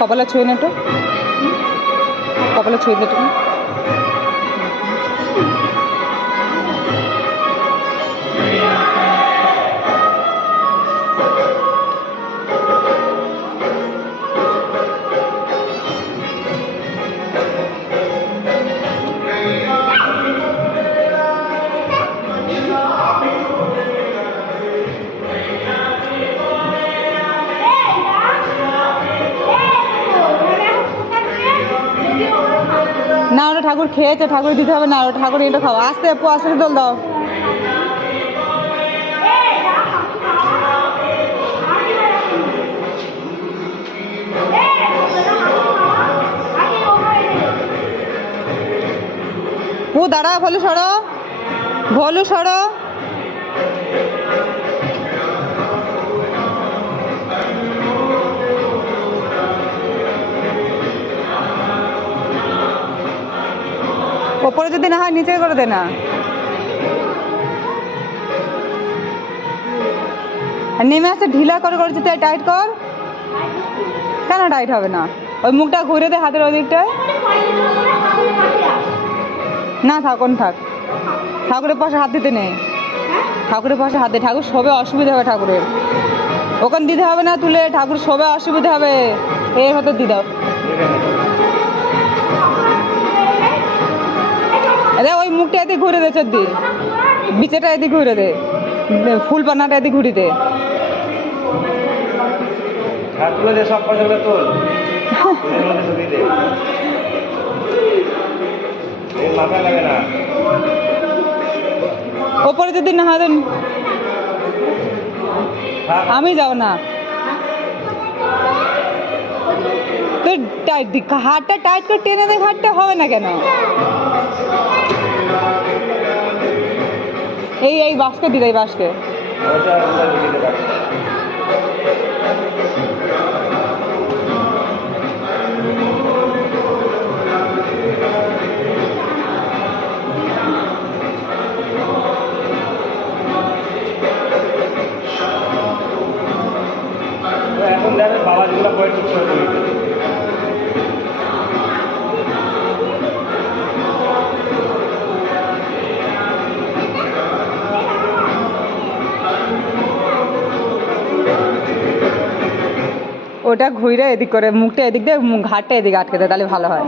কপালে ছুঁয়ে না একটু, কপালে ছুঁয়ে দে একটু। না ওটা ঠাকুর খেয়েছে, ঠাকুর দিতে হবে না, ওটা ঠাকুর এটা খাও। আস্তে আপু আস্তে দোল দাও। ও দাঁড়া, ভলু সরো, ভলু সরো। ওপরে যদি না হয় নিচে করে দে না। নেমে আসে ঢিলা করে করে যদি টাইট কর। কেন টাইট হবে না? ওই মুখটা ঘুরে দে হাতের ওই দিকটায়। না থাকুন থাক, ঠাকুরের পাশে হাত দিতে নেই, ঠাকুরের পাশে হাত দে। ঠাকুর শোবে অসুবিধা হবে ঠাকুরের, ওখানে দিতে হবে না তুলে, ঠাকুর শোবে অসুবিধা হবে। এর ভেতর দিয়ে দাও। আরে ওই মুখটা এদিকে ঘুরে দে, চদ্দি বিচেটা এদিকে ঘুরে দে, ফুল পানাটা এদিকে ঘুরি দে। সব পয়সাগুলো তোল, মাথায় লাগে না। ওপরে যদি না হয় আমি যাব না। তো টাইট দিক, হাতটা টাইট করে টেনে দে, হাতটা হবে না কেন? এই এই বাসকে দিদা, এই বাসকে। এখন দেখেন বাবা যেগুলো বই ঠিক করে দিই। ওটা ঘুরে এদিক করে, মুখটা এদিক দিয়ে, ঘাটটা এদিকে আটকে দেয়, তাহলে ভালো হয়।